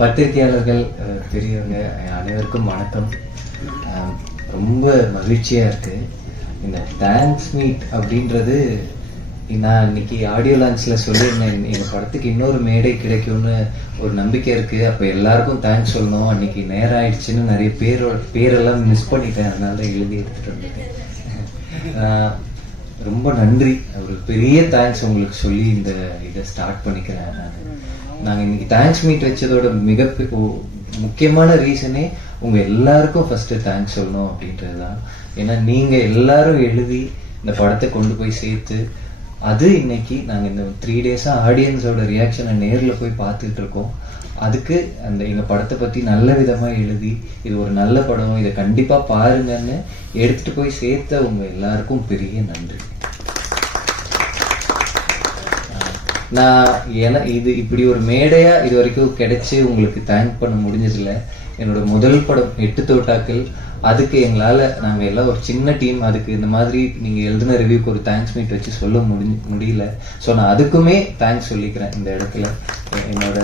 பத்திரிகையாளர்கள், பெரியவங்க அனைவருக்கும் வணக்கம். ரொம்ப மகிழ்ச்சியா இருக்கு. இந்த தேங்க்ஸ் மீட் அப்படின்றது நான் இன்னைக்கு ஆடியோ லான்ச்ல சொல்லியிருந்தேன், எங்க படத்துக்கு இன்னொரு மேடை கிடைக்கும்னு ஒரு நம்பிக்கை இருக்கு. அப்ப எல்லாருக்கும் தேங்க்ஸ் சொல்லணும். அன்னைக்கு நேரம் ஆயிடுச்சுன்னு நிறைய பேரெல்லாம் மிஸ் பண்ணிட்டேன், அதனால எழுதி எடுத்துட்டு வந்துட்டேன். ரொம்ப நன்றி, ஒரு பெரிய தேங்க்ஸ் உங்களுக்கு சொல்லி இதை ஸ்டார்ட் பண்ணிக்கிறேன். நாங்கள் இன்னைக்கு தேங்க்ஸ் மீட் வச்சதோட முக்கியமான ரீசனே உங்க எல்லாருக்கும் ஃபர்ஸ்ட் தேங்க்ஸ் சொல்லணும் அப்படின்றது தான். ஏன்னா நீங்க எல்லாரும் எழுதி இந்த படத்தை கொண்டு போய் சேர்த்து அது இன்னைக்கு நாங்க இந்த 3 days-ஆ ஆடியன்ஸோட ரியாக்ஷனை நேர்ல போய் பார்த்துட்டு இருக்கோம். அதுக்கு எங்க படத்தை பத்தி நல்ல விதமா எழுதி இது ஒரு நல்ல படம், இதை கண்டிப்பா பாருங்கன்னு எடுத்துட்டு போய் சேர்த்த உங்க எல்லாருக்கும் பெரிய நன்றி. நான் இது இப்படி ஒரு மேடையா இது வரைக்கும் கிடைச்சு உங்களுக்கு தேங்க் பண்ண முடிஞ்சதில்ல. என்னோட முதல் படம் 8 தோட்டாக்கள், அதுக்கு நாங்கள் எல்லாம் ஒரு சின்ன டீம், அதுக்கு இந்த மாதிரி நீங்கள் எழுதின ரிவ்யூக்கு ஒரு தேங்க்ஸ் மீட் வச்சு சொல்ல முடியல. ஸோ நான் அதுக்குமே தேங்க்ஸ் சொல்லிக்கிறேன் இந்த இடத்துல. என்னோட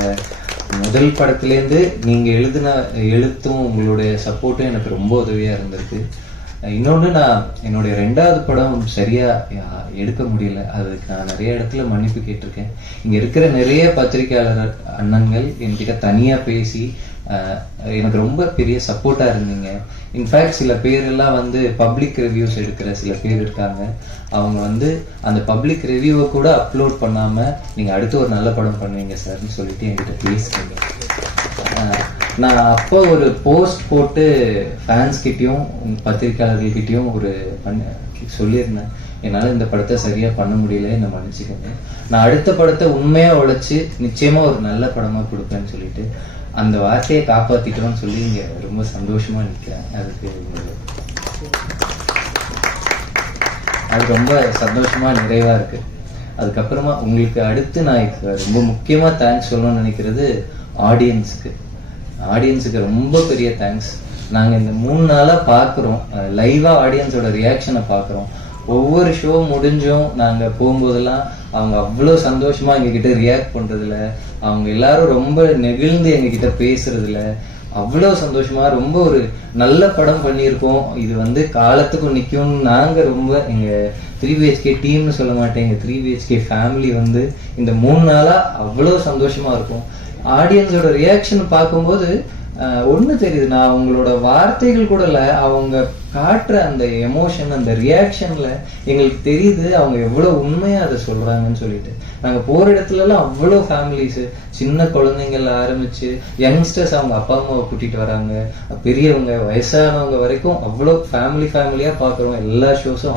முதல் படத்துலேருந்து நீங்கள் எழுதின எழுத்தும் உங்களுடைய சப்போர்ட்டும் எனக்கு ரொம்ப உதவியாக இருந்திருக்கு. இன்னொன்று, நான் என்னுடைய 2வது படம் சரியா எடுக்க முடியல, அதுக்கு நான் நிறைய இடத்துல மன்னிப்பு கேட்டிருக்கேன். இங்கே இருக்கிற நிறைய பத்திரிகையாளர் அண்ணன்கள் என்கிட்ட தனியாக பேசி எனக்கு ரொம்ப பெரிய சப்போர்ட்டா இருந்தீங்க. இன்ஃபேக்ட் சில பேரெல்லாம் பப்ளிக் ரிவ்யூஸ் எடுக்கிற சில பேர் இருக்காங்க, அவங்க அந்த பப்ளிக் ரிவ்யூவை கூட அப்லோட் பண்ணாம நீங்க அடுத்து ஒரு நல்ல படம் பண்ணுவீங்க சார்னு சொல்லிட்டு என்கிட்ட பேசுறீங்க. நான் அப்போ ஒரு போஸ்ட் போட்டு ஃபேன்ஸ் கிட்டயும் பத்திரிகையாளர்கள்கிட்டயும் சொல்லியிருந்தேன், என்னால் இந்த படத்தை சரியா பண்ண முடியல, என்ன மன்னிச்சுக்கோங்க. நான் அடுத்த படத்தை உண்மையா உழைச்சு நிச்சயமா ஒரு நல்ல படமா கொடுப்பேன்னு சொல்லிட்டு அந்த வார்த்தையை காப்பாத்திட்டோம்னு சொல்லி இங்க ரொம்ப சந்தோஷமா நிற்கிறேன். அது ரொம்ப சந்தோஷமா நிறைவா இருக்கு. அதுக்கப்புறமா உங்களுக்கு அடுத்து நான் ரொம்ப முக்கியமா தேங்க்ஸ் சொல்லணும்னு நினைக்கிறது ஆடியன்ஸுக்கு ரொம்ப பெரிய தேங்க்ஸ். நாங்க இந்த 3 நாளா பாக்குறோம், லைவா ஆடியன்ஸோட ரியாக்ஷனை பாக்குறோம். ஒவ்வொரு ஷோ முடிஞ்சும் நாங்க போகும்போதெல்லாம் அவங்க அவ்வளோ சந்தோஷமா எங்ககிட்ட ரியாக்ட் பண்றதுல, அவங்க எல்லாரும் ரொம்ப நெகிழ்ந்து எங்ககிட்ட பேசுறதுல அவ்வளோ சந்தோஷமா, ரொம்ப ஒரு நல்ல படம் பண்ணியிருக்கோம், இது காலத்துக்கும் நிற்கும். நாங்க ரொம்ப எங்க 3BHK டீம்னு சொல்ல மாட்டேன், எங்க 3BHK ஃபேமிலி இந்த 3 நாளா அவ்வளோ சந்தோஷமா இருக்கும். ஆடியன்ஸோட ரியாக்ஷன் பார்க்கும்போது ஒண்ணு தெரியுது, நான் அவங்களோட வார்த்தைகள் கூட இல்ல, அவங்க காட்டுற அந்த எமோஷன், அந்த ரியாக்ஷன்ல எங்களுக்கு தெரியுது அவங்க எவ்வளவு உண்மையா அதை சொல்றாங்கன்னு சொல்லிட்டு. நாங்க போற இடத்துல எல்லாம் அவ்வளோ ஃபேமிலிஸ், சின்ன குழந்தைங்கள்ல ஆரம்பிச்சு யங்ஸ்டர்ஸ் அவங்க அப்பா அம்மாவை கூட்டிட்டு வராங்க, பெரியவங்க வயசானவங்க வரைக்கும் அவ்வளோ ஃபேமிலியா பாக்குறோம். எல்லா ஷோஸும்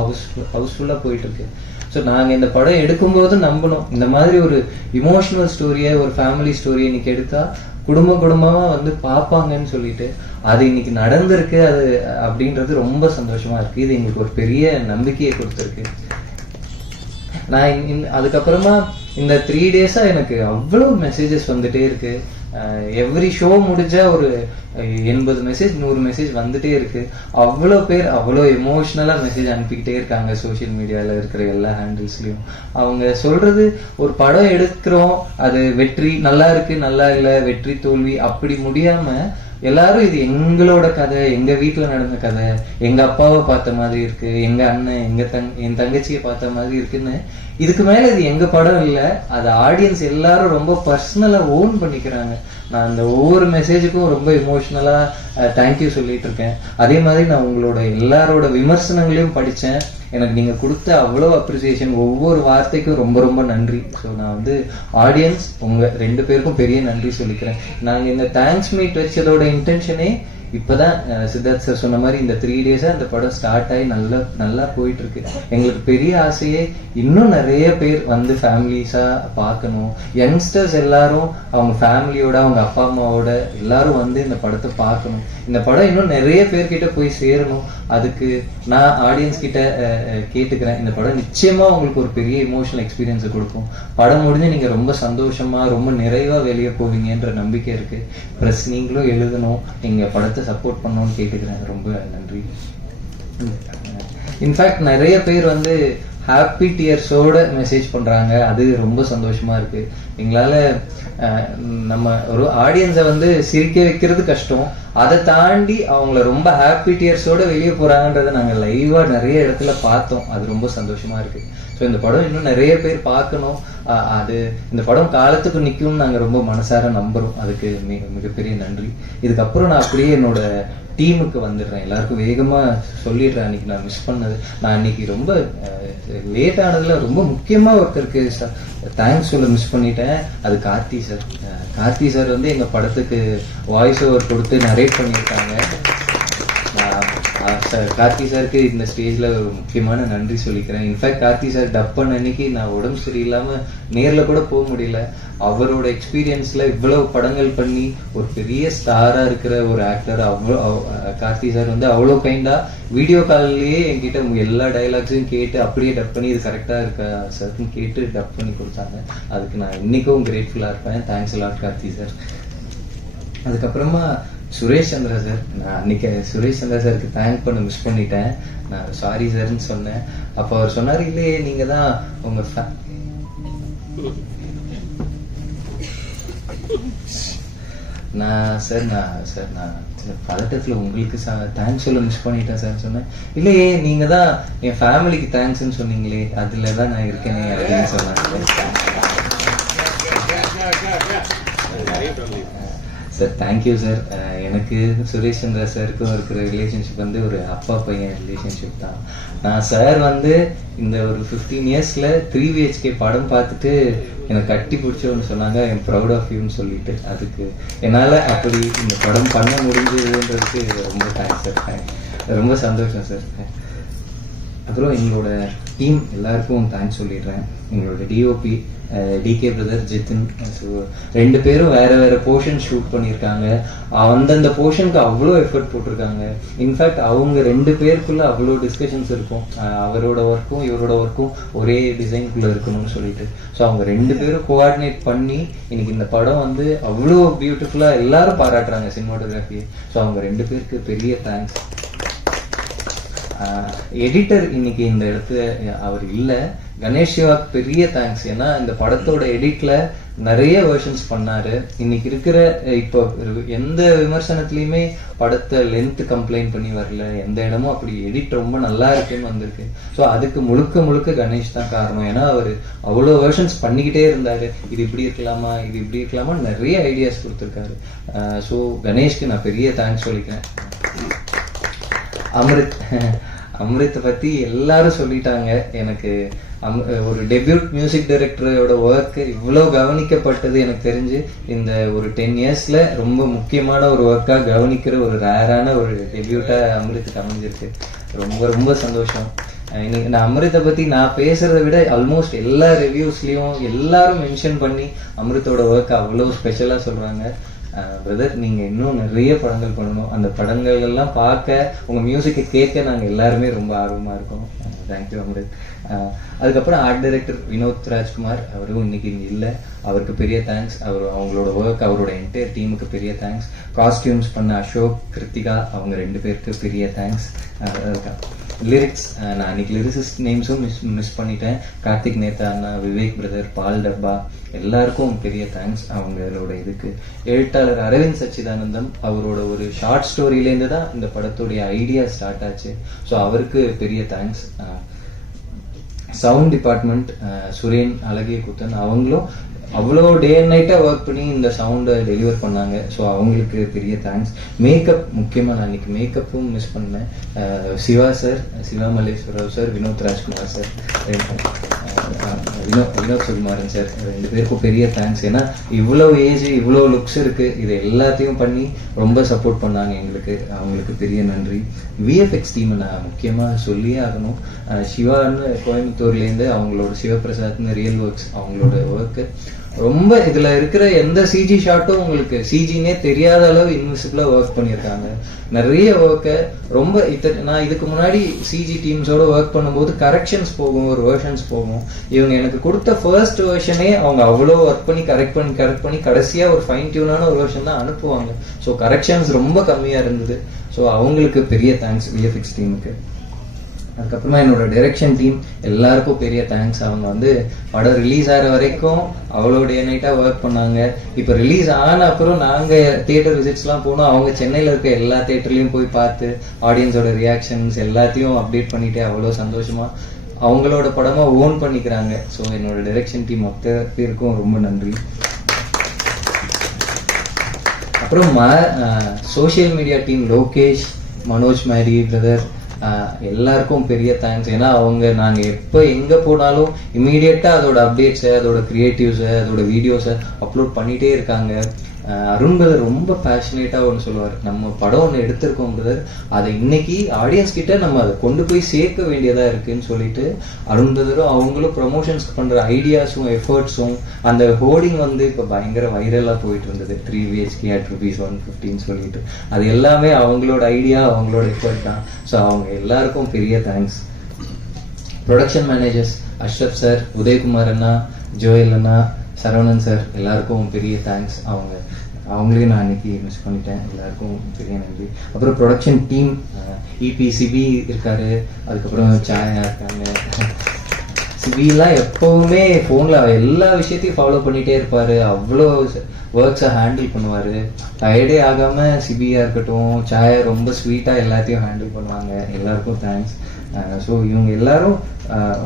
ஹவுஸ்ஃபுல்லா போயிட்டு இருக்கு. ஸோ நாங்கள் இந்த படம் எடுக்கும்போது நம்பணும், இந்த மாதிரி ஒரு இமோஷனல் ஸ்டோரியை, ஒரு ஃபேமிலி ஸ்டோரியை இன்னைக்கு எடுத்தா குடும்பமா பார்ப்பாங்கன்னு சொல்லிட்டு அது இன்னைக்கு நடந்திருக்கு. அது அப்படின்றது ரொம்ப சந்தோஷமா இருக்கு. இது எங்களுக்கு ஒரு பெரிய நம்பிக்கையை கொடுத்துருக்கு. நான் அதுக்கப்புறமா இந்த 3 days-ஆ எனக்கு அவ்வளோ மெசேஜஸ் வந்துட்டே இருக்கு. எவ்ரி ஷோ முடிஞ்சா ஒரு 80 மெசேஜ் 100 மெசேஜ் வந்துட்டே இருக்கு. அவ்வளோ பேர் அவ்வளோ எமோஷனலா மெசேஜ் அனுப்பிக்கிட்டே இருக்காங்க சோசியல் மீடியால இருக்கிற எல்லா ஹேண்டில்ஸ்லயும். அவங்க சொல்றது, ஒரு படம் எடுக்கிறோம், அது வெற்றி, நல்லா இருக்கு நல்லா இல்லை, வெற்றி தோல்வி அப்படி முடியாம எல்லாரும் இது எங்களோட கதை, எங்க வீட்டுல நடந்த கதை, எங்க அப்பாவை பார்த்த மாதிரி இருக்கு, எங்க அண்ணன் என் தங்கச்சியை பார்த்த மாதிரி இருக்குன்னு, இதுக்கு மேல இது எங்க படம் இல்லை, அது ஆடியன்ஸ் எல்லாரும் ரொம்ப பர்சனலா ஓன் பண்ணிக்கிறாங்க. நான் அந்த ஒவ்வொரு மெசேஜுக்கும் ரொம்ப எமோஷனலா தேங்க்யூ சொல்லிட்டு இருக்கேன். அதே மாதிரி நான் உங்களோட எல்லாரோட விமர்சனங்களையும் படிச்சேன். எனக்கு நீங்க கொடுத்த அவ்வளோ அப்ரிசியேஷன், ஒவ்வொரு வார்த்தைக்கும் ரொம்ப ரொம்ப நன்றி. ஸோ நான் ஆடியன்ஸ் உங்க 2 பேருக்கும் பெரிய நன்றி சொல்லிக்கிறேன். நாங்க இந்த தேங்க்ஸ் மீட் வச்சதோட இன்டென்ஷனே இப்பதான் சித்தார்த் சார் சொன்ன மாதிரி இந்த 3 days-ஆ அந்த படம் ஸ்டார்ட் ஆகி நல்லா போயிட்டு இருக்கு. எங்களுக்கு பெரிய ஆசையே இன்னும் நிறைய பேர் ஃபேமிலிஸா பார்க்கணும். யங்ஸ்டர்ஸ் எல்லாரும் அவங்க ஃபேமிலியோட, அவங்க அப்பா அம்மாவோட எல்லாரும் இந்த படத்தை பார்க்கணும். இந்த படம் இன்னும் நிறைய பேர்கிட்ட போய் சேரணும். அதுக்கு நான் ஆடியன்ஸ் கிட்ட கேட்டுக்கிறேன், இந்த படம் நிச்சயமா உங்களுக்கு ஒரு பெரிய இமோஷனல் எக்ஸ்பீரியன்ஸை கொடுக்கும். படம் முடிஞ்சு நீங்க ரொம்ப சந்தோஷமா ரொம்ப நிறைவா வெளியே போவீங்கன்ற நம்பிக்கை இருக்கு. ப்ளஸ் நீங்களும் எழுதணும், நீங்க படத்தை சப்போர்ட் பண்ணணும்னு கேட்டுக்கிறேன். ரொம்ப நன்றி. இன்ஃபேக்ட் நிறைய பேர் ஹாப்பி டியர்ஸோட மெசேஜ் பண்றாங்க. அது ரொம்ப சந்தோஷமா இருக்கு. எங்களால நம்ம ஒரு ஆடியன்ஸை வந்து சிரிக்க வைக்கிறது கஷ்டம், அதை தாண்டி அவங்கள ரொம்ப ஹாப்பி டியர்ஸோட வெளியே போறாங்கன்றதை நாங்க லைவா நிறைய இடத்துல பார்த்தோம். அது ரொம்ப சந்தோஷமா இருக்கு. ஸோ இந்த படம் இன்னும் நிறைய பேர் பார்க்கணும். அது இந்த படம் காலத்துக்கு நிற்கும்னு நாங்கள் ரொம்ப மனசார நம்புறோம். அதுக்கு மிகப்பெரிய நன்றி. இதுக்கப்புறம் நான் அப்படியே என்னோட டீமுக்கு வந்துடுறேன். எல்லாருக்கும் வேகமா சொல்லிடுறேன். அன்னைக்கு நான் மிஸ் பண்ணது, நான் அன்னைக்கு ரொம்ப லேட் ஆனதுல ரொம்ப முக்கியமா ஒருத்தருக்கு தேங்க்ஸ் சொல்ல மிஸ் பண்ணிட்டேன். அது கார்த்தி சார். கார்த்தி சார் வந்து எங்க படத்துக்கு வாய்ஸ் ஓவர் கொடுத்து நரேட் பண்ணியிருக்காங்க. கார்த்தி சாருக்கு இந்த ஸ்டேஜ்ல ஒரு முக்கியமான நன்றி சொல்லிக்கிறேன். இன்ஃபேக்ட் கார்த்தி சார் டப் பண்ண அன்னைக்கு நான் உடம்பு சரியில்லாம நேர்ல கூட போக முடியல. அவரோட எக்ஸ்பீரியன்ஸ்ல இவ்வளவு படங்கள் பண்ணி ஒரு பெரிய ஸ்டாரா இருக்கிற ஒரு ஆக்டர் கார்த்தி சார் வந்து அவ்வளோ கைண்டா வீடியோ கால்லயே என்கிட்ட எல்லா டைலாக்ஸையும் கேட்டு அப்படியே டப் பண்ணி இது கரெக்டா இருக்கா சார்னு கேட்டு டப் பண்ணி கொடுத்தாங்க. அதுக்கு நான் இன்னைக்கும் கிரேட்ஃபுல்லா இருப்பேன். Thanks a lot Karthi sir. அதுக்கப்புறமா சுரேஷ் சந்திரா சார். நான் அன்னைக்கு சுரேஷ் சந்திரா சாருக்கு தேங்க் பண்ண மிஸ் பண்ணிட்டேன். நான் சாரி சார்ன்னு சொன்னேன். அப்போ அவர் சொன்னார், இல்லையே நீங்க தான் உங்க நான் பதட்டத்துல உங்களுக்கு தேங்க்ஸ் சொல்ல மிஸ் பண்ணிட்டேன் சார் சொன்னேன். இல்லையே நீங்க தான் என் ஃபேமிலிக்கு தேங்க்ஸ்ன்னு சொன்னீங்களே, அதுலதான் நான் இருக்கேனே அப்படின்னு சொன்னாங்க சார். Thank you sir. எனக்கு சுரேஷ் சந்திரா சாருக்கும் இருக்கிற ரிலேஷன்ஷிப் வந்து ஒரு அப்பா பையன் ரிலேஷன்ஷிப் தான். நான் சார் வந்து இந்த ஒரு 15 இயர்ஸ்ல 3BHK படம் பார்த்துட்டு எனக்கு கட்டி பிடிச்சோன்னு சொன்னாங்க, ஐ எம் ப்ரௌட் ஆஃப் யூன்னு சொல்லிட்டு. அதுக்கு என்னால் அப்படி இந்த படம் பண்ண முடிஞ்சதுன்றதுக்கு ரொம்ப தேங்க்ஸ் சார். ரொம்ப சந்தோஷம் சார். அப்புறம் எங்களோட டீம் எல்லாருக்கும் தேங்க்ஸ் சொல்லிடுறேன். எங்களோட DOP DK brother, Jithin. So 2 பேரும் வேற வேற போர்ஷன் ஷூட் பண்ணியிருக்காங்க. அந்தந்த போர்ஷனுக்கு அவ்வளோ எஃபர்ட் போட்டிருக்காங்க. இன்ஃபேக்ட் அவங்க 2 பேருக்குள்ள அவ்வளோ டிஸ்கஷன்ஸ் இருக்கும். அவரோட ஒர்க்கும் இவரோட ஒர்க்கும் ஒரே டிசைனுக்குள்ள இருக்கணும்னு சொல்லிட்டு. ஸோ அவங்க 2 பேரும் கோஆர்டினேட் பண்ணி இன்னைக்கு இந்த படம் வந்து அவ்வளோ பியூட்டிஃபுல்லா எல்லாரும் பாராட்டுறாங்க சினிமாட்டோகிராஃபி. ஸோ அவங்க 2 பேருக்கு பெரிய தேங்க்ஸ். எடிட்டர் இன்னைக்கு இந்த இடத்துல அவர் இல்ல, கணேஷ் சிவாக்கு பெரிய தேங்க்ஸ். ஏன்னா இந்த படத்தோட எடிட்ல நிறைய வெர்ஷன்ஸ் பண்ணாரு. இன்னைக்கு இருக்கிற இப்போ எந்த விமர்சனத்திலயுமே படத்தை லென்த் கம்ப்ளைண்ட் பண்ணி வரல, எந்த இடமும் அப்படி எடிட் ரொம்ப நல்லா இருக்குன்னு வந்திருக்கு. ஸோ அதுக்கு முழுக்க முழுக்க கணேஷ் தான் காரணம். ஏன்னா அவர் அவ்வளோ வெர்ஷன்ஸ் பண்ணிக்கிட்டே இருந்தாரு. இது இப்படி இருக்கலாமா, இது இப்படி இருக்கலாமா, நிறைய ஐடியாஸ் கொடுத்துருக்காரு. ஸோ கணேஷ்க்கு நான் பெரிய தேங்க்ஸ் சொல்லிக்கிறேன். அம்ரித்தை பத்தி எல்லாரும் சொல்லிட்டாங்க. எனக்கு ஒரு டெபியூட் மியூசிக் டைரக்டரோட ஒர்க் இவ்வளவு கவனிக்கப்பட்டது எனக்கு தெரிஞ்சு இந்த ஒரு 10 இயர்ஸ்ல ரொம்ப முக்கியமான ஒரு ஒர்க்கா கவனிக்கிற ஒரு ரேரான ஒரு டெபியூட்டா அம்ரித்துக்கு அமைஞ்சிருக்கு. ரொம்ப ரொம்ப சந்தோஷம். இன்னைக்கு நான் அம்ரித்தை பத்தி நான் பேசுறதை விட ஆல்மோஸ்ட் எல்லா ரிவ்யூஸ்லயும் எல்லாரும் மென்ஷன் பண்ணி அம்ரித்தோட ஒர்க் அவ்வளவு ஸ்பெஷலா சொல்றாங்க. பிரதர், நீங்க இன்னும் நிறைய படங்கள் பண்ணணும். அந்த படங்கள் எல்லாம் பார்க்க, உங்க மியூசிக்கை கேட்க நாங்க எல்லாருமே ரொம்ப ஆர்வமா இருக்கோம். தேங்க்யூ அம்ரித். அதுக்கப்புறம் ஆர்ட் டைரக்டர் வினோத் ராஜ்குமார், அவரும் இன்னைக்கு இங்க இல்லை. அவருக்கு பெரிய தேங்க்ஸ். அவங்களோட ஒர்க், அவரோட என்டையர் டீமுக்கு பெரிய தேங்க்ஸ். காஸ்டியூம்ஸ் பண்ண அசோக், கிருத்திகா, அவங்க 2 பேருக்கு பெரிய தேங்க்ஸ். லிரிக்ஸ், நான் இன்னைக்கு லிரிசிஸ்ட் நேம்ஸும் மிஸ் பண்ணிட்டேன். கார்த்திக் நேதா அண்ணா, விவேக் பிரதர், பால் டப்பா, எல்லாருக்கும் பெரிய தேங்க்ஸ் அவங்களோட இதுக்கு. எழுத்தாளர் அரவிந்த் சச்சிதானந்தம், அவரோட ஒரு ஷார்ட் ஸ்டோரியிலேருந்து தான் இந்த படத்துடைய ஐடியா ஸ்டார்ட் ஆச்சு. ஸோ அவருக்கு பெரிய தேங்க்ஸ். சவுண்ட் டிபார்ட்மெண்ட், சுரேன், அழகிய குத்தன், அவங்களும் அவ்வளோ டே அண்ட் நைட்டா ஒர்க் பண்ணி இந்த சவுண்டை டெலிவர் பண்ணாங்க. ஸோ அவங்களுக்கு பெரிய தேங்க்ஸ். மேக்கப் முக்கியமாக, நான் இன்னைக்கு மேக்கப்பும் மிஸ் பண்ணேன். Siva sir, Siva Malleswararao sir, Vinod Rajkumar sir, Vinod Sukumaran sir, 2 பேருக்கும் பெரிய தேங்க்ஸ். ஏன்னா இவ்வளோ ஏஜ், இவ்வளோ லுக்ஸ் இருக்கு, இது எல்லாத்தையும் பண்ணி ரொம்ப சப்போர்ட் பண்ணாங்க எங்களுக்கு. அவங்களுக்கு பெரிய நன்றி. விஎஃப்எக்ஸ் டீம் நான் முக்கியமாக சொல்லியே ஆகணும். சிவான்னு கோயம்புத்தூர்லேருந்து அவங்களோட சிவபிரசாத்னு ரியல் ஒர்க்ஸ், அவங்களோட ஒர்க்கு ரொம்ப இதுல இருக்கிற எந்த சிஜி ஷாட்டும் உங்களுக்கு சிஜினே தெரியாத அளவு இன்விசிபிளா ஒர்க் பண்ணியிருக்காங்க. நிறைய ஒர்க்கை ரொம்ப நான் இதுக்கு முன்னாடி சிஜி டீம்ஸோட ஒர்க் பண்ணும்போது கரெக்ஷன்ஸ் போகும், ஒரு வெர்ஷன்ஸ் போகும். இவங்க எனக்கு கொடுத்த ஃபர்ஸ்ட் வெர்ஷனே அவங்க அவ்வளோ ஒர்க் பண்ணி கரெக்ட் பண்ணி கடைசியா ஒரு ஃபைன் டியூனான ஒரு வெர்ஷன் தான் அனுப்புவாங்க. ஸோ கரெக்ஷன்ஸ் ரொம்ப கம்மியா இருந்தது. ஸோ அவங்களுக்கு பெரிய தேங்க்ஸ் விஎஃப்எக்ஸ் டீமுக்கு. அதுக்கப்புறமா என்னோட டைரக்ஷன் டீம் எல்லாருக்கும் பெரிய தேங்க்ஸ். அவங்க வந்து படம் ரிலீஸ் ஆகிற வரைக்கும் அவ்வளோ டே நைட்டாக ஒர்க் பண்ணாங்க. இப்போ ரிலீஸ் ஆன அப்புறம் நாங்கள் தியேட்டர் விசிட்ஸ்லாம் போனோம். அவங்க சென்னையில் இருக்க எல்லா தியேட்டர்லையும் போய் பார்த்து ஆடியன்ஸோட ரியாக்ஷன்ஸ் எல்லாத்தையும் அப்டேட் பண்ணிட்டு அவ்வளோ சந்தோஷமாக அவங்களோட படமாக ஓன் பண்ணிக்கிறாங்க. ஸோ என்னோட டைரக்ஷன் டீம் மொத்த பேருக்கும் ரொம்ப நன்றி. அப்புறம் social media team Lokesh, Manoj Mary brother எல்லாருக்கும் பெரிய தேங்க்ஸ். ஏன்னா நாங்கள் எப்போ எங்கே போனாலும் இமீடியட்டாக அதோட அப்டேட்ஸை, அதோட கிரியேட்டிவ்ஸை, அதோட வீடியோஸை அப்லோட் பண்ணிகிட்டே இருக்காங்க. அருண் பிரதர் ரொம்ப பேஷனேட்டாக ஒன்று சொல்லுவார், நம்ம படம் ஒன்று எடுத்திருக்கோம் பிரதர், அதை இன்னைக்கு ஆடியன்ஸ் கிட்ட நம்ம அதை கொண்டு போய் சேர்க்க வேண்டியதாக இருக்குன்னு சொல்லிட்டு அருண் பிரதரும் அவங்களும் ப்ரமோஷன்ஸ்க்கு பண்ணுற ஐடியாஸும் எஃபர்ட்ஸும் அந்த ஹோர்டிங் வந்து இப்போ பயங்கர வைரலாக போயிட்டு இருந்தது. 3 BHK at ₹150 சொல்லிட்டு அது எல்லாமே அவங்களோட ஐடியா, அவங்களோட எஃபர்ட் தான். ஸோ அவங்க எல்லாருக்கும் பெரிய thanks. Production managers Ashraf sir, Udhayakumar அண்ணா, ஜோயல் அண்ணா, சரவணன் சார் எல்லாருக்கும் பெரிய தேங்க்ஸ். அவங்களையும் நான் அன்னைக்கு மிஸ் பண்ணிட்டேன். எல்லாருக்கும் பெரிய நன்றி. அப்புறம் ப்ரொடக்ஷன் டீம் இபி சிபி இருக்காரு, அதுக்கப்புறம் சாயா இருக்காங்க. சிபிலாம் எப்பவுமே ஃபோனில் எல்லா விஷயத்தையும் ஃபாலோ பண்ணிகிட்டே இருப்பார். அவ்வளோ ஒர்க்ஸை ஹேண்டில் பண்ணுவார். டயர்டே ஆகாமல் சிபியாக இருக்கட்டும், சாயா ரொம்ப ஸ்வீட்டாக எல்லாத்தையும் ஹேண்டில் பண்ணுவாங்க. எல்லாருக்கும் தேங்க்ஸ். ஸோ இவங்க எல்லாரும்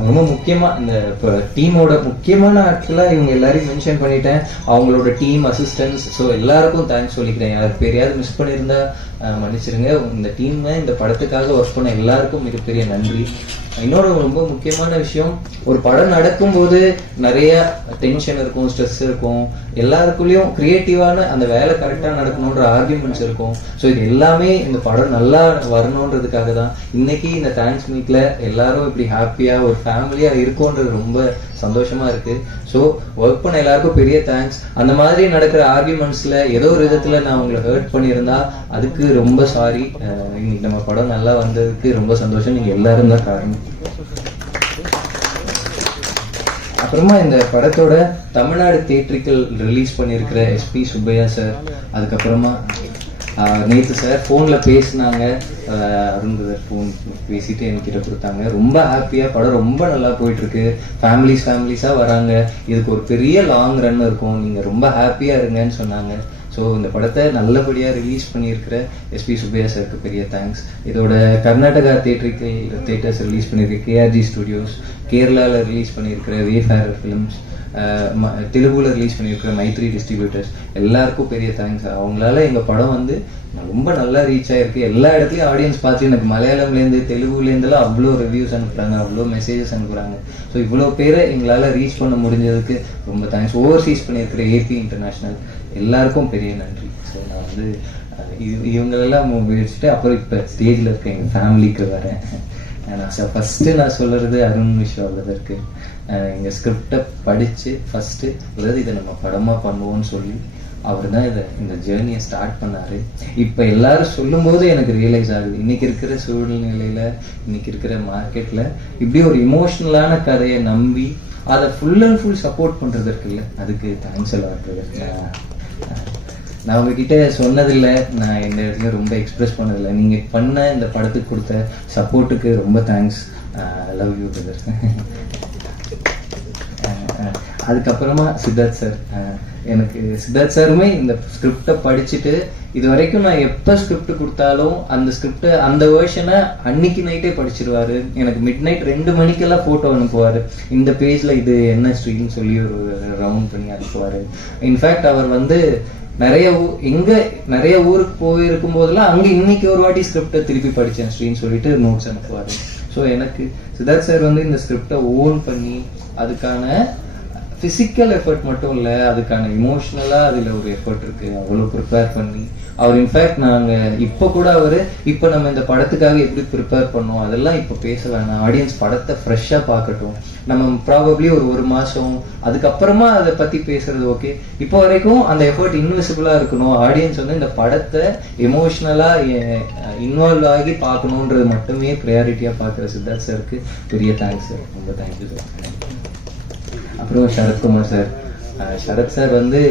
ரொம்ப முக்கியமாக இந்த இப்போ டீமோட முக்கியமான ஆட்களாக இவங்க எல்லாரையும் மென்ஷன் பண்ணிட்டேன். அவங்களோட டீம் அசிஸ்டன்ஸ், ஸோ எல்லாருக்கும் தேங்க்ஸ் சொல்லிக்கிறேன். யார் பேரையாவது மிஸ் பண்ணியிருந்தா மன்னிச்சிருங்க. இந்த டீம் இந்த படத்துக்காக ஒர்க் பண்ண எல்லாருக்கும் மிகப்பெரிய நன்றி. இன்னொரு ரொம்ப முக்கியமான விஷயம், ஒரு படம் நடக்கும்போது நிறைய டென்ஷன் இருக்கும், ஸ்ட்ரெஸ் இருக்கும், எல்லாருக்குள்ளேயும் கிரியேட்டிவான அந்த வேலை கரெக்டாக நடக்கணுன்ற ஆர்கியூமெண்ட்ஸ் இருக்கும். ஸோ இது எல்லாமே இந்த படம் நல்லா வரணுன்றதுக்காக தான் இன்னைக்கு இந்த தேங்க்ஸ் மீட்ல எல்லாரும் இப்படி ஹாப்பியாக ஒரு ஃபேமிலியாக இருக்கோன்றது ரொம்ப சந்தோஷமா இருக்கு. ஸோ ஒர்க் பண்ண எல்லாருக்கும் பெரிய தேங்க்ஸ். அந்த மாதிரி நடக்கிற ஆர்கியூமெண்ட்ஸ்ல ஏதோ ஒரு விதத்துல நான் உங்களை ஹர்ட் பண்ணியிருந்தா அதுக்கு ரொம்ப சாரி. இன்னைக்கு நம்ம படம் நல்லா வந்ததுக்கு ரொம்ப சந்தோஷம். நீங்க எல்லாரும் தான் காரணம். அப்புறமா இந்த படத்தோட தமிழ்நாடு தியேட்டரிக்கல் ரிலீஸ் பண்ணியிருக்கிற SP சுப்பையா சார், அதுக்கப்புறமா நேற்று சார் ஃபோனில் பேசினாங்க. அருண் பிரதர் ஃபோன் பேசிட்டு என்கிட்ட கொடுத்தாங்க. ரொம்ப ஹாப்பியாக படம் ரொம்ப நல்லா போயிட்டுருக்கு. ஃபேமிலிஸாக வராங்க. இதுக்கு ஒரு பெரிய லாங் ரன் இருக்கும், நீங்கள் ரொம்ப ஹாப்பியாக இருங்கன்னு சொன்னாங்க. ஸோ இந்த படத்தை நல்லபடியாக ரிலீஸ் பண்ணியிருக்கிற SP சுப்பையா சாருக்கு பெரிய தேங்க்ஸ். இதோட கர்நாடகா தியேட்டர்ஸ் ரிலீஸ் பண்ணியிருக்க KRG ஸ்டுடியோஸ், கேரளாவில் ரிலீஸ் பண்ணியிருக்கிற வேஃபேரர் ஃபிலிம்ஸ், தெலுங்குல ரிலீஸ் பண்ணியிருக்கிற மைத்ரி டிஸ்ட்ரிபியூட்டர்ஸ் எல்லாருக்கும் பெரிய தேங்க்ஸ். அவங்களால எங்கள் படம் வந்து ரொம்ப நல்லா ரீச் ஆகிருக்கு. எல்லா இடத்துலையும் ஆடியன்ஸ் பார்த்து எனக்கு மலையாளம்லேருந்து தெலுங்குலேருந்துலாம் அவ்வளோ ரிவ்யூஸ் அனுப்புகிறாங்க, அவ்வளோ மெசேஜஸ் அனுப்புகிறாங்க. ஸோ இவ்வளோ பேரை எங்களால் ரீச் பண்ண முடிஞ்சதுக்கு ரொம்ப தேங்க்ஸ். ஓவர்சீஸ் பண்ணியிருக்கிற AP இன்டர்நேஷ்னல் எல்லாருக்கும் பெரிய நன்றி. ஸோ நான் வந்து இவங்களெல்லாம் வச்சுட்டு அப்புறம் இப்போ ஸ்டேஜில் இருக்க எங்கள் ஃபேமிலிக்கு வரேன். ஃபஸ்ட்டு நான் சொல்கிறது அருண் விஸ்வா பிரதருக்கு, எங்கள் ஸ்கிரிப்டை படித்து ஃபஸ்ட்டு அதாவது இதை நம்ம படமாக பண்ணுவோன்னு சொல்லி அவர் தான் இந்த ஜேர்னியை ஸ்டார்ட் பண்ணார். இப்போ எல்லாரும் சொல்லும்போது எனக்கு ரியலைஸ் ஆகுது, இன்றைக்கி இருக்கிற சூழ்நிலையில், இன்றைக்கி இருக்கிற மார்க்கெட்டில் இப்படி ஒரு இமோஷ்னலான கதையை நம்பி அதை ஃபுல் அண்ட் ஃபுல் சப்போர்ட் பண்ணுறதற்கு இல்லை, அதுக்கு தேங்க்ஸ் எல்லாம் பிரதர். நான் உங்ககிட்ட சொன்னதில்லை, நான் இந்த இடத்துல ரொம்ப எக்ஸ்பிரஸ் பண்ணதில்லை. நீங்கள் பண்ண இந்த படத்துக்கு கொடுத்த சப்போர்ட்டுக்கு ரொம்ப தேங்க்ஸ். Love you brother. அதுக்கப்புறமா சித்தார்த் சார், எனக்கு சித்தார்த் சாருமே இந்த ஸ்கிரிப்டை படிச்சுட்டு இது வரைக்கும் நான் எப்போ ஸ்கிரிப்ட் கொடுத்தாலும் அந்த ஸ்கிரிப்டை அந்த வேர்ஷனை அன்னைக்கு நைட்டே படிச்சிருவாரு. எனக்கு மிட் நைட் 2 மணிக்கெல்லாம் ஃபோட்டோ அனுப்புவார். இந்த பேஜில் இது என்ன ஸ்ட்ரீம்னு சொல்லி ஒரு ரவுண்ட் பண்ணி அனுப்புவார். இன்ஃபேக்ட் அவர் வந்து நிறைய ஊருக்கு போயிருக்கும் போதெல்லாம் அங்கே இன்னைக்கு ஒரு வாட்டி ஸ்கிரிப்டை திருப்பி படித்தேன் ஸ்ட்ரீன்னு சொல்லிட்டு நோட்ஸ் அனுப்புவார். ஸோ எனக்கு சித்தார்த் சார் வந்து இந்த ஸ்கிரிப்டை ஓன் பண்ணி அதுக்கான ஃபிசிக்கல் எஃபர்ட் மட்டும் இல்லை, அதுக்கான இமோஷ்னலாக அதில் ஒரு எஃபர்ட் இருக்குது. அவ்வளோ ப்ரிப்பேர் பண்ணி அவர் இன்ஃபேக்ட் நாங்கள் இப்போ கூட இப்போ நம்ம இந்த படத்துக்காக எப்படி ப்ரிப்பேர் பண்ணோம் அதெல்லாம் இப்போ பேச வேணாம், ஆடியன்ஸ் படத்தை ஃப்ரெஷ்ஷாக பார்க்கட்டும், நம்ம ப்ராபப்ளி ஒரு மாதம் அதுக்கப்புறமா அதை பற்றி பேசுறது ஓகே. இப்போ வரைக்கும் அந்த எஃபர்ட் இன்விசிபிளாக இருக்கணும், ஆடியன்ஸ் வந்து இந்த படத்தை எமோஷ்னலாக இன்வால்வ் ஆகி பார்க்கணுன்றது மட்டுமே ப்ரையாரிட்டியாக பார்க்குற சித்தார்த் சாருக்கு பெரிய தேங்க்ஸ் சார். ரொம்ப தேங்க்யூ சார். அப்புறம் சரத்குமார் சார், சரத் சார் வந்து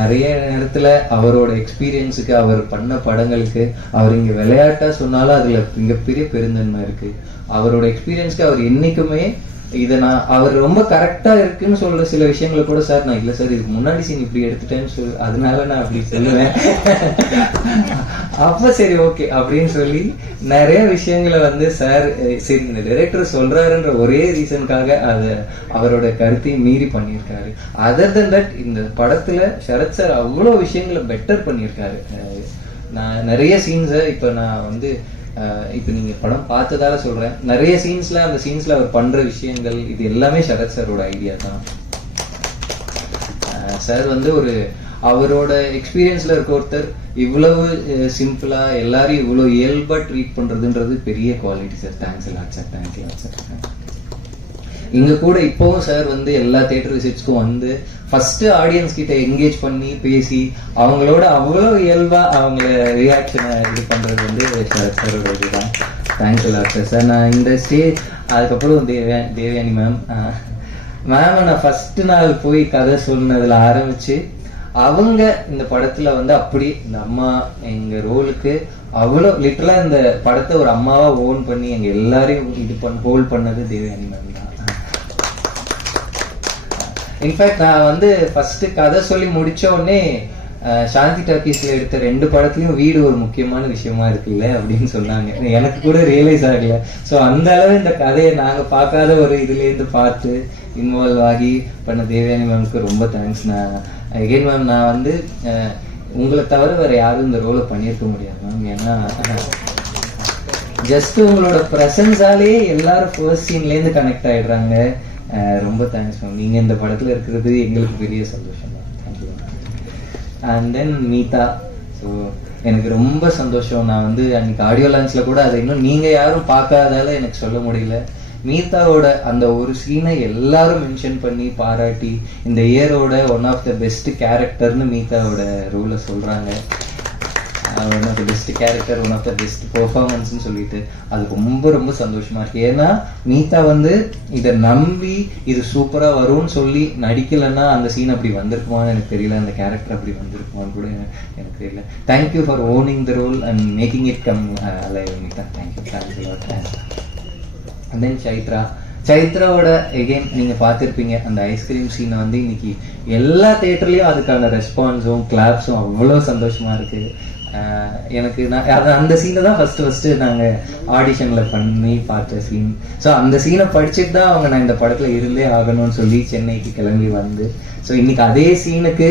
நிறைய நேரத்துல அவரோட எக்ஸ்பீரியன்ஸுக்கு, அவர் பண்ண படங்களுக்கு, அவர் இங்க விளையாட்டா சொன்னாலும் அதுல மிகப்பெரிய பெருந்தன்மை இருக்கு. அவரோட எக்ஸ்பீரியன்ஸ்க்கு அவர் என்னைக்குமே இதை அவர் ரொம்ப கரெக்டா இருக்குன்னு சொல்ற சில விஷயங்களை கூட, சார் நான் இல்ல சார் இதுக்கு முன்னாடி சீன் இப்படி எடுத்துட்டேன்னு அதனால நான் அப்படி சொல்லுவேன். அப்ப சரி ஓகே அப்படின்னு சொல்லி நிறைய விஷயங்களை சார் சரி இந்த டைரக்டர் சொல்றாருன்ற ஒரே ரீசனுக்காக அவரோட கருத்தையும் மீறி பண்ணியிருக்காரு. அதர் தன் தட் இந்த படத்துல சரத் சார் அவ்வளவு விஷயங்களை பெட்டர் பண்ணியிருக்காரு. நான் நிறைய சீன்ஸை இப்ப நான் இப்ப நீங்க படம் பார்த்ததால சொல்றேன், நிறைய சீன்ஸ்ல அந்த சீன்ஸ்ல அவர் பண்ற விஷயங்கள் இது எல்லாமே சரத் சாரோட ஐடியா தான். சார் ஒரு அவரோட எக்ஸ்பீரியன்ஸ்ல இருக்க ஒருத்தர் இவ்வளவு சிம்பிளா எல்லாரையும் இவ்வளவு இயல்பா ட்ரீட் பண்றதுன்றது பெரிய quality sir. Thanks lot sir, thank you lot sir. இங்க கூட இப்பவும் சார் எல்லா தியேட்டர் விசிட்ஸ்க்கும் ஃபர்ஸ்ட் ஆடியன்ஸ் கிட்ட என்கேஜ் பண்ணி பேசி அவங்களோட அவ்வளவு இயல்பா அவங்க ரியாக்ஷனை இது பண்றது சரத் சாரோட இதுதான். Thanks lot sir. நான் இந்த ஸ்டேஜ் அதுக்கப்புறம் தேவயானி மேம் நான் ஃபர்ஸ்ட் நாள் போய் கதை சொன்னதுல ஆரம்பிச்சு அவங்க இந்த படத்துல அப்படி இந்த அம்மா எங்க ரோலுக்கு அவ்வளவு லிட்டரலா இந்த படத்தை ஒரு அம்மாவா ஓன் பண்ணி எங்க எல்லாரையும் இது ஹோல்ட் பண்ணது தேவயானி மேம் தான். இன்ஃபேக்ட் நான் ஃபர்ஸ்ட் கதை சொல்லி முடிச்ச உடனே சாந்தி டாக்கீஸ்ல எடுத்த 2 படத்துலயும் வீடு ஒரு முக்கியமான விஷயமா இருக்குல்ல அப்படின்னு சொன்னாங்க. எனக்கு கூட ரியலைஸ் ஆகல. ஸோ அந்த அளவு இந்த கதையை நாங்க பார்க்காத ஒரு இதுல இருந்து பார்த்து இன்வால்வ் ஆகி பண்ண தேவயானி மேம்க்கு ரொம்ப தேங்க்ஸ். நான் எகைன் மேம் நான் உங்களை தவிர வேற யாரும் இந்த ரோலை பண்ணியிருக்க முடியாது மேம். ஏன்னா ஜஸ்ட் உங்களோட ப்ரெசன்ஸாலேயே எல்லாரும் ஃபர்ஸ்ட் சீன்ல இருந்து கனெக்ட் ஆயிடுறாங்க. ரொம்ப தேங்க்ஸ் மேம். நீங்க இந்த படத்துல இருக்கிறது எங்களுக்கு பெரிய சந்தோஷம் தான். Thank you. And then Meetha. So எனக்கு ரொம்ப சந்தோஷம். நான் அன்னைக்கு ஆடியோ லான்ச்ல கூட அதை இன்னும் நீங்க யாரும் பார்க்காதால எனக்கு சொல்ல முடியல. மீதாவோட அந்த ஒரு சீனை எல்லாரும் மென்ஷன் பண்ணி பாராட்டி இந்த இயரோட ஒன் ஆஃப் த பெஸ்ட் கேரக்டர்னு மீதாவோட ரோலை சொல்றாங்க. One of the best character, one of the best பெர்ஃபார்மன்ஸ்னு சொல்லிட்டு அது ரொம்ப ரொம்ப சந்தோஷமா இருக்கு. ஏன்னா மீதா இதை நம்பி இது சூப்பரா வரும்னு சொல்லி நடிக்கலன்னா அந்த சீன் அப்படி வந்திருக்குமான்னு எனக்கு தெரியல, அந்த கேரக்டர் அப்படி வந்திருக்குமான்னு கூட எனக்கு தெரியல. Thank you for owning the role and making it come alive Meetha. Thank you, thank you. And then சைத்ராவோட எகெயின் நீங்க பார்த்துருப்பீங்க அந்த ஐஸ்கிரீம் சீனை இன்னைக்கு எல்லா தியேட்டர்லயும் அதுக்கான ரெஸ்பான்ஸும் கிளாப்ஸும் அவ்வளோ சந்தோஷமா இருக்கு. எனக்கு அந்த சீனை தான் ஃபர்ஸ்ட் நாங்க ஆடிஷன்ல பண்ணி பார்த்த சீன். ஸோ அந்த சீனை படிச்சுட்டு தான் அவங்க நான் இந்த படத்துல இருந்தே ஆகணும்னு சொல்லி சென்னைக்கு கிளம்பி ஸோ இன்னைக்கு அதே சீனுக்கு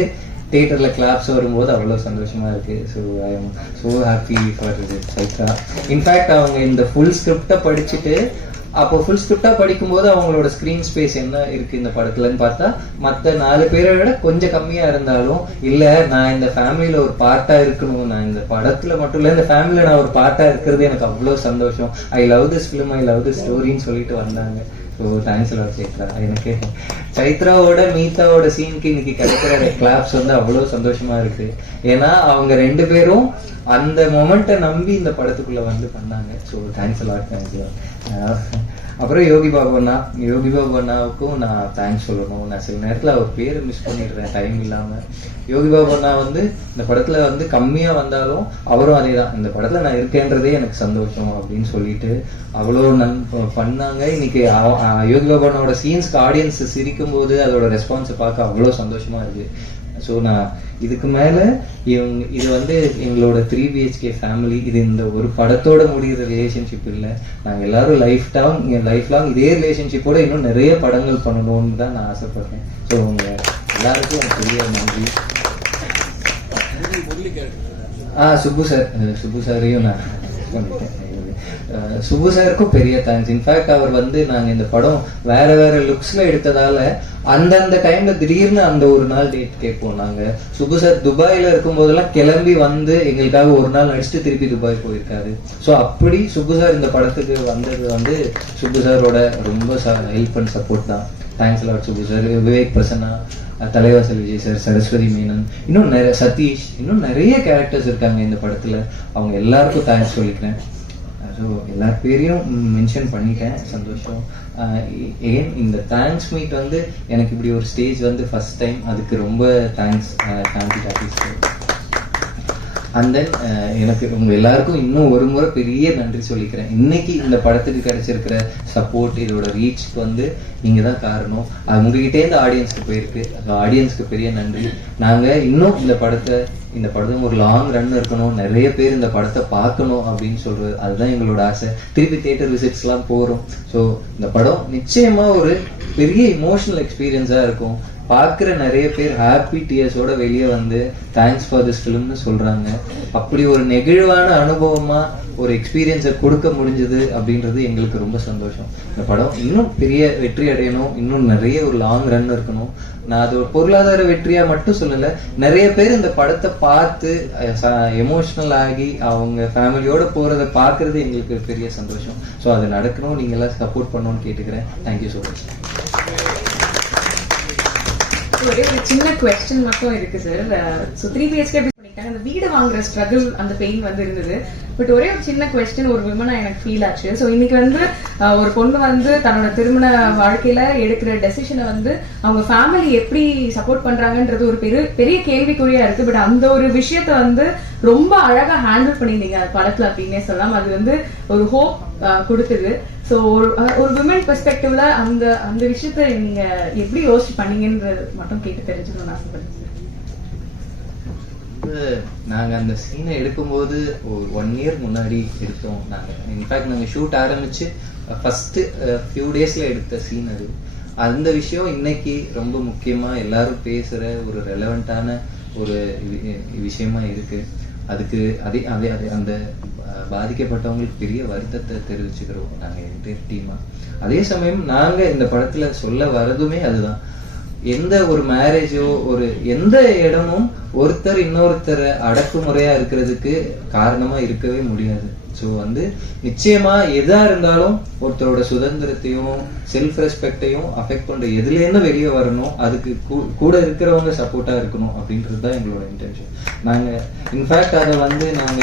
தியேட்டர்ல கிளாப்ஸ் வரும்போது அவ்வளோ சந்தோஷமா இருக்கு. So I am so happy for Chaitra. In fact அவங்க இந்த ஃபுல் ஸ்கிரிப்டை படிச்சுட்டு அப்போ ஃபுல் ஸ்கிரிப்டா படிக்கும்போது அவங்களோட ஸ்கிரீன் ஸ்பேஸ் என்ன இருக்கு இந்த படத்துலன்னு பார்த்தா மற்ற 4 பேரை விட கொஞ்சம் கம்மியா இருந்தாலும் இல்ல நான் இந்த ஃபேமிலியில ஒரு பார்ட்டா இருக்கணும், நான் இந்த படத்துல மட்டும் இல்ல இந்த ஃபேமிலியில நான் ஒரு பார்ட்டா இருக்கிறது எனக்கு அவ்வளவு சந்தோஷம், I love this film, I love this ஸ்டோரின்னு சொல்லிட்டு வந்தாங்க. So thanks lot Chaitra. எனக்கு சைத்ராவோட மீதாவோட சீனுக்கு இன்னைக்கு கிடைக்கிற கிளாப்ஸ் அவ்வளோ சந்தோஷமா இருக்கு. ஏன்னா அவங்க 2 பேரும் அந்த மொமெண்ட்டை நம்பி இந்த படத்துக்குள்ள பண்ணாங்க. So thanks lot. தேங்க்யூ. அப்புறம் யோகி பாபு அண்ணாவுக்கும் நான் தேங்க்ஸ் சொல்லணும். நான் சில நேரத்தில் அவர் பேரை மிஸ் பண்ணிடுறேன் டைம் இல்லாம. யோகி பாபு அண்ணா இந்த படத்துல கம்மியா வந்தாலும் அவரும் அதே தான், இந்த படத்துல நான் இருக்கேன்றதே எனக்கு சந்தோஷம் அப்படின்னு சொல்லிட்டு அவ்வளோ பண்ணாங்க. இன்னைக்கு யோகி பாபு அண்ணாவோட சீன்ஸ்க்கு ஆடியன்ஸ் சிரிக்கும் போது அதோட ரெஸ்பான்ஸை பார்க்க அவ்வளோ சந்தோஷமா இருக்கு. ஸோ நான் இதுக்கு மேல இது எங்களோட 3 BHK ஃபேமிலி, இது இந்த ஒரு படத்தோட முடிகிற ரிலேஷன்ஷிப் இல்லை. நாங்கள் எல்லாரும் லைஃப் லாங் இதே ரிலேஷன்ஷிப்போட இன்னும் நிறைய படங்கள் பண்ணணும்னு தான் நான் ஆசைப்படுறேன். ஸோ உங்க எல்லாருக்கும் எனக்கு பெரிய நன்றி. சுப்பு சாரையும் நான் பண்ணிட்டேன். சுப்பு சாருக்கும் பெரிய தேங்க்ஸ். இன்ஃபேக்ட் அவர் நாங்க இந்த படம் வேற வேற லுக்ஸ்ல எடுத்ததால அந்தந்த டைம்ல திடீர்னு அந்த ஒரு நாள் டேட் கேட்போம். நாங்க சுப்பு சார் துபாயில இருக்கும் போதெல்லாம் கிளம்பி எங்களுக்காக ஒரு நாள் நடிச்சுட்டு திருப்பி துபாய் போயிருக்காரு. ஸோ அப்படி சுப்பு சார் இந்த படத்துக்கு வந்தது சுப்பு சாரோட ரொம்ப ஹெல்ப் அண்ட் சப்போர்ட் தான். Thanks lot Subbu sir. Vivek Prasanna, Thalaivasal Vijay sir, Saraswathi Menon, இன்னும் சதீஷ், இன்னும் நிறைய கேரக்டர்ஸ் இருக்காங்க இந்த படத்துல. அவங்க எல்லாருக்கும் தேங்க்ஸ் சொல்லிக்கிறேன். ஸோ எல்லார் பேரையும் மென்ஷன் பண்ணிட்டேன், சந்தோஷம். ஏன் இந்த தேங்க்ஸ் மீட் வந்து எனக்கு இப்படி ஒரு ஸ்டேஜ் வந்து ஃபர்ஸ்ட் டைம், அதுக்கு ரொம்ப தேங்க்ஸ் சாந்தி டாக்கீஸ்க்கு. அண்ட் தென் எனக்கு உங்கள் எல்லாருக்கும் இன்னும் ஒரு முறை பெரிய நன்றி சொல்லிக்கிறேன். இன்னைக்கு இந்த படத்துக்கு கிடைச்சிருக்கிற சப்போர்ட், இதோட ரீச்க்கு வந்து நீங்கள் தான் காரணம். அது உங்ககிட்டேருந்து ஆடியன்ஸ்க்கு போயிருக்கு, அந்த ஆடியன்ஸ்க்கு பெரிய நன்றி. நாங்கள் இன்னும் இந்த படத்தை ஒரு லாங் ரன் இருக்கணும், நிறைய பேர் இந்த படத்தை பார்க்கணும் அப்படின்னு சொல்கிறது, அதுதான் எங்களோட ஆசை. திருப்பி தியேட்டர் விசிட்ஸ்லாம் போகிறோம். ஸோ இந்த படம் நிச்சயமாக ஒரு பெரிய இமோஷனல் எக்ஸ்பீரியன்ஸாக இருக்கும். பார்க்குற நிறைய பேர் ஹாப்பி டியர்ஸோட வெளியே வந்து தேங்க்ஸ் ஃபார் திஸ் ஃபிலிம்னு சொல்கிறாங்க. அப்படி ஒரு நெகிழ்வான அனுபவமாக ஒரு எக்ஸ்பீரியன்ஸை கொடுக்க முடிஞ்சது அப்படின்றது எங்களுக்கு ரொம்ப சந்தோஷம். இந்த படம் இன்னும் பெரிய வெற்றி அடையணும், இன்னும் நிறைய ஒரு லாங் ரன் இருக்கணும். நான் அது ஒரு பொருளாதார வெற்றியாக மட்டும் சொல்லலை, நிறைய பேர் இந்த படத்தை பார்த்து எமோஷ்னல் ஆகி அவங்க ஃபேமிலியோட போகிறத பார்க்குறது எங்களுக்கு பெரிய சந்தோஷம். ஸோ அது நடக்கணும், நீங்கள் எல்லாம் சப்போர்ட் பண்ணணும்னு கேட்டுக்கிறேன். Thank you so much. ஒரே ஒரு சின்ன கொஸ்டின் மட்டும் இருக்கு சார். ஸோ 3 BHK பண்ணிட்டாங்க, அந்த வீடு வாங்குற ஸ்ட்ரகிள், அந்த பெயின் வந்து இருந்தது. பட் ஒரே ஒரு சின்ன கொஸ்டின் ஒரு விமனா எனக்கு ஃபீல் ஆச்சு. ஸோ இன்னைக்கு வந்து ஒரு பொண்ணு வந்து தன்னோட திருமண வாழ்க்கையில எடுக்கிற டெசிஷனை வந்து அவங்க ஃபேமிலி எப்படி சப்போர்ட் பண்றாங்கன்றது ஒரு பெரிய கேள்விக்குறியா இருக்கு. பட் அந்த ஒரு விஷயத்த வந்து ரொம்ப அழகா ஹேண்டில் பண்ணியிருந்தீங்க படத்துல அப்படின்னே சொல்லலாம். அது வந்து ஒரு ஹோப் கொடுத்தது. ஸோ ஒரு விமன் பெர்ஸ்பெக்டிவ்ல அந்த விஷயத்த நீங்க எப்படி யோசிச்சு பண்ணீங்கன்றது மட்டும் கேட்டு தெரிஞ்சுக்கணும்னு ஆசைப்படுறேன். நாங்கள் அந்த சீனை எடுக்கும்போது ஒரு 1 year முன்னாடி எடுத்தோம். நாங்கள் ஷூட் ஆரம்பிச்சு ஃபர்ஸ்ட் ஃபியூ டேஸ்ல எடுத்த சீன் அது. அந்த விஷயம் இன்னைக்கு ரொம்ப முக்கியமா எல்லாரும் பேசுற ஒரு ரெலவெண்டான ஒரு விஷயமா இருக்கு. அதுக்கு அதே அந்த பாதிக்கப்பட்டவங்களுக்கு பெரிய வருத்தத்தை தெரிவிச்சுக்கிறோம் நாங்கள் என்டையர் டீமா. அதே சமயம் நாங்கள் இந்த படத்துல சொல்ல வரதுமே அதுதான், எந்த ஒரு மேரேஜோ ஒரு எந்த இடமும் ஒருத்தர் இன்னொருத்தரை அடக்குமுறையா இருக்கிறதுக்கு காரணமா இருக்கவே முடியாது. ஸோ வந்து நிச்சயமா எதா இருந்தாலும் ஒருத்தரோட சுதந்திரத்தையும் செல்ஃப் ரெஸ்பெக்டையும் அஃபெக்ட் பண்ற எதுலேருந்து வெளியே வரணும், அதுக்கு கூட இருக்கிறவங்க சப்போர்ட்டா இருக்கணும் அப்படின்றது தான் எங்களோட இன்டென்ஷன். நாங்க இன்ஃபேக்ட் அதை வந்து நாங்க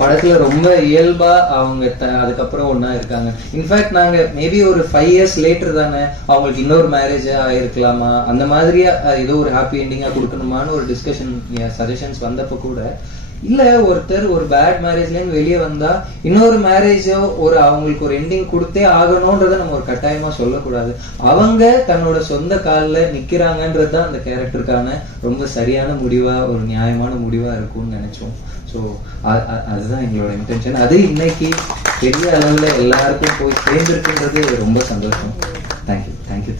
படத்துல ரொம்ப இயல்பா அவங்க அதுக்கப்புறம் ஒன்னா இருக்காங்க. இன்ஃபேக்ட் நாங்க மேபி ஒரு 5 years லேட்டர் தானே அவங்களுக்கு இன்னொரு மேரேஜ் ஆயிருக்கலாமா, அந்த மாதிரியா ஏதோ ஒரு ஹாப்பி எண்டிங்கா கொடுக்கணுமான்னு ஒரு டிஸ்கஷன் சஜஷன்ஸ் வந்தப்போ கூட இல்ல, ஒருத்தர் ஒரு பேட் மேரேஜ்ல இருந்து வெளியே வந்தா இன்னொரு மேரேஜோ அவங்களுக்கு ஒரு எண்டிங் கொடுத்தே ஆகணும்ன்றத நம்ம ஒரு கட்டாயமா சொல்லக்கூடாது. அவங்க தன்னோட சொந்த காலில் நிக்கிறாங்கன்றது தான் அந்த கேரக்டருக்கான ரொம்ப சரியான முடிவா ஒரு நியாயமான முடிவா இருக்கும்னு நினைச்சோம். ஸோ அதுதான் எங்களோட இன்டென்ஷன். அது இன்னைக்கு பெரிய அளவில் எல்லாருக்கும் போய் சேர்ந்துருக்குன்றது ரொம்ப சந்தோஷம். தேங்க்யூ.